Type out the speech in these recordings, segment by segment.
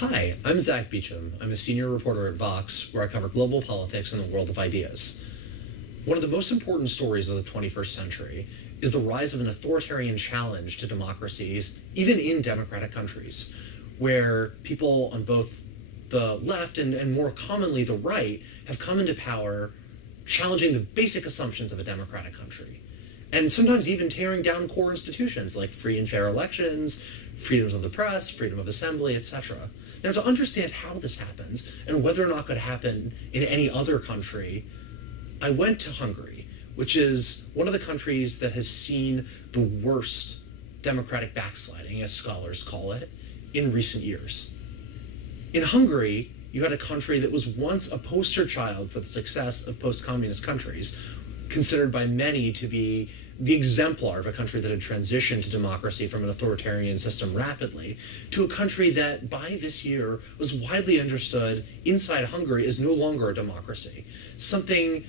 Hi, I'm Zack Beauchamp. I'm a senior reporter at Vox, where I cover global politics and the world of ideas. One of the most important stories of the 21st century is the rise of an authoritarian challenge to democracies, even in democratic countries, where people on both the left and more commonly the right have come into power challenging the basic assumptions of a democratic country. And sometimes even tearing down core institutions like free and fair elections, freedoms of the press, freedom of assembly, etc. Now, to understand how this happens and whether or not it could happen in any other country, I went to Hungary, which is one of the countries that has seen the worst democratic backsliding, as scholars call it, in recent years. In Hungary, you had a country that was once a poster child for the success of post-communist countries, considered by many to be the exemplar of a country that had transitioned to democracy from an authoritarian system rapidly, to a country that by this year was widely understood inside Hungary as no longer a democracy. Something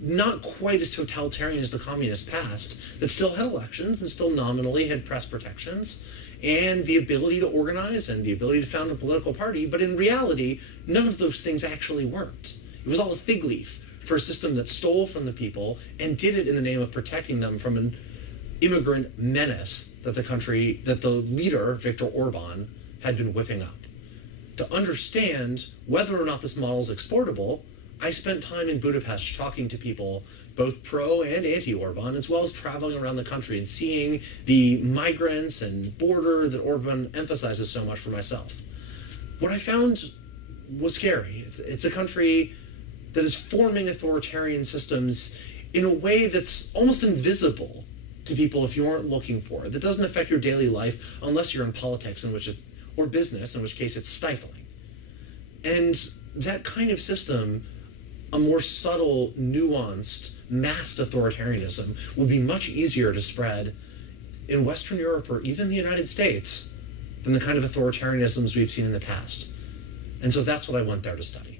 not quite as totalitarian as the communist past, that still had elections and still nominally had press protections and the ability to organize and the ability to found a political party, but in reality, none of those things actually worked. It was all a fig leaf for a system that stole from the people and did it in the name of protecting them from an immigrant menace that the leader, Viktor Orban, had been whipping up. To understand whether or not this model is exportable, I spent time in Budapest talking to people, both pro and anti-Orban, as well as traveling around the country and seeing the migrants and border that Orban emphasizes so much for myself. What I found was scary. It's a country that is forming authoritarian systems in a way that's almost invisible to people if you aren't looking for it, that doesn't affect your daily life unless you're in politics, or business, in which case it's stifling. And that kind of system, a more subtle, nuanced, masked authoritarianism, would be much easier to spread in Western Europe or even the United States than the kind of authoritarianisms we've seen in the past. And so that's what I went there to study.